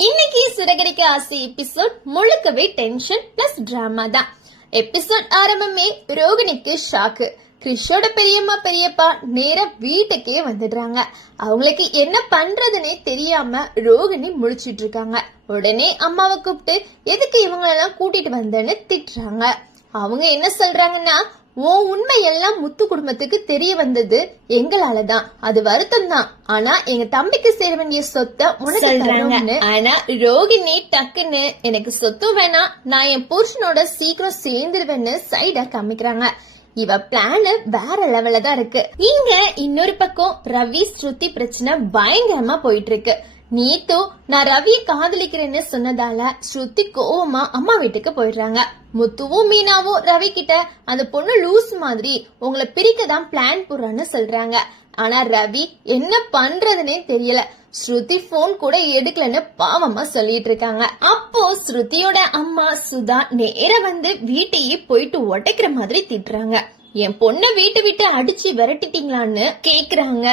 இன்னைக்கு சிறகடிக்க ஆசை எபிசோட் முழுக்கவே டென்ஷன் பிளஸ் டிராமா தான். எபிசோட் ஆரம்பமே ரோகிணிக்கு ஷாக்கு. கிறிஷோட பெரியம்மா பெரியப்பா நேரா வீட்டுக்கே வந்துடுறாங்க. அவங்களுக்கு என்ன பண்றதுன்னே தெரியாம ரோகிணி முழிச்சிட்டு இருக்காங்க. உடனே அம்மாவை கூப்பிட்டு எதுக்கு இவங்களெல்லாம் கூட்டிட்டு வந்தேன்னு திட்டுறாங்க. அவங்க என்ன சொல்றாங்கன்னா, உண்மை எல்லாம் முத்து குடும்பத்துக்கு தெரிய வந்தது எங்களாலதான், அது வருத்தம் தான். ஆனா எங்க தம்பிக்கு சேர வேண்டிய சொத்தை உனக்கு. ஆனா ரோகிணி டக்குன்னு எனக்கு சொத்தும் வேணாம், நான் என் புருஷனோட சீக்கிரம் சேர்ந்துருவேன்னு சைடா காமிக்கிறாங்க. இவ பிளான் வேற லெவல்ல தான் இருக்கு. இங்க இன்னொரு பக்கம் ரவி ஸ்ருதி பிரச்சனை பயங்கரமா போயிட்டு இருக்கு. நீத்து நான் ரவியை காதலிக்கிறேன்னு சொன்னதால ஸ்ருதி கோவமா அம்மா வீட்டுக்கு போயிடுறாங்க. முத்துவும் மீனாவும் ரவி கிட்ட அந்த பொண்ணு லூஸ் மாதிரி உங்களை பிரிக்கதான் பிளான் போடுறான்னு சொல்றாங்க. ஆனா ரவி என்ன பண்றதுன்னே தெரியல. ஸ்ருதி போன் கூட எடுக்கலன்னு பாவமா சொல்லிட்டு இருக்காங்க. அப்போ ஸ்ருதியோட அம்மா சுதா நேர வந்து வீட்டையே போயிட்டு உடைக்கிற மாதிரி திட்டுறாங்க. என் பொண்ண வீட்டை விட்டு அடிச்சு விரட்டிட்டீங்களான்னு கேக்குறாங்க.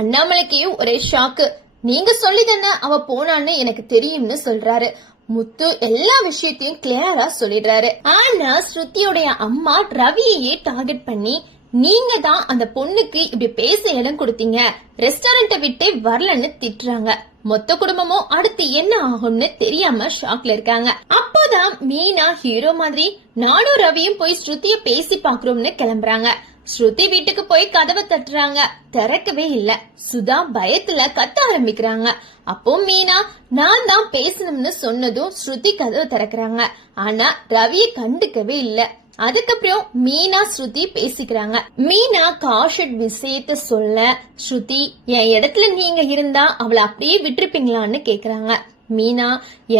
அண்ணாமலைக்கே ஒரே ஷாக்கு. நீங்க சொல்லிதானே அவ போனான்னு எனக்கு தெரியும்னு சொல்றாரு. முத்து எல்லா விஷயத்தையும் கிளியரா சொல்லிடுறாரு. ஆனா ஸ்ருதியோடைய அம்மா ரவியையே டார்கெட் பண்ணி நீங்க தான் அந்த பொண்ணுக்கு இப்படி பேச இடம் கொடுத்தீங்க, ரெஸ்டாரண்ட்டை விட்டு வரலன்னு திட்டுறாங்க. மொத்த குடும்பமும் அடுத்து என்ன ஆகும்னு தெரியாம ஷாக்ல இருக்காங்க. அப்போதான் மீனா ஹீரோ மாதிரி நானும் ரவியும் போய் ஸ்ருதிய பேசி பாக்குறோம்னு கிளம்புறாங்க. ஸ்ருதி வீட்டுக்கு போய் கதவை தட்டுறாங்க, திறக்கவே இல்ல. சுதா பயத்துல கத்த ஆரம்பிக்கிறாங்க. அப்போ மீனா நான் தான் பேசணும்னு சொன்னதும் ஸ்ருதி கதவை திறக்கிறாங்க. ஆனா ரவியை கண்டுக்கவே இல்ல. அதுக்கப்புறம் மீனா ஸ்ருதி பேசிக்கிறாங்க. மீனா காஷட் விஷயத்த சொல்ல ஸ்ருதி என் இடத்துல நீங்க இருந்தா அவளை அப்படியே விட்டுருப்பீங்களான்னு கேக்குறாங்க. மீனா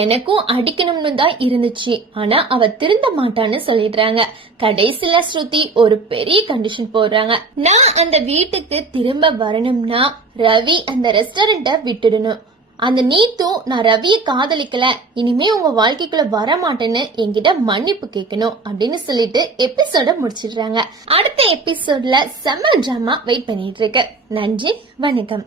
எனக்கும் அடிக்கணும்னு தான் இருந்துச்சு, ஆனா அவ திருந்த மாட்டான்னு சொல்லிடுறாங்க. கடைசியில ஸ்ருதி ஒரு பெரிய கண்டிஷன் போடுறாங்க. நான் அந்த வீட்டுக்கு திரும்ப வரணும்னா ரவி அந்த ரெஸ்டாரண்ட விட்டுடணும். அந்த நீத்தும் நான் ரவியை காதலிக்கல, இனிமே உங்க வாழ்க்கைக்குள்ள வர மாட்டேன்னு என்கிட்ட மன்னிப்பு கேட்கணும் அப்படின்னு சொல்லிட்டு எபிசோட முடிச்சிடுறாங்க. அடுத்த எபிசோட்ல செம்ம டிராமா வெயிட் பண்ணிட்டு இருக்கு. நன்றி, வணக்கம்.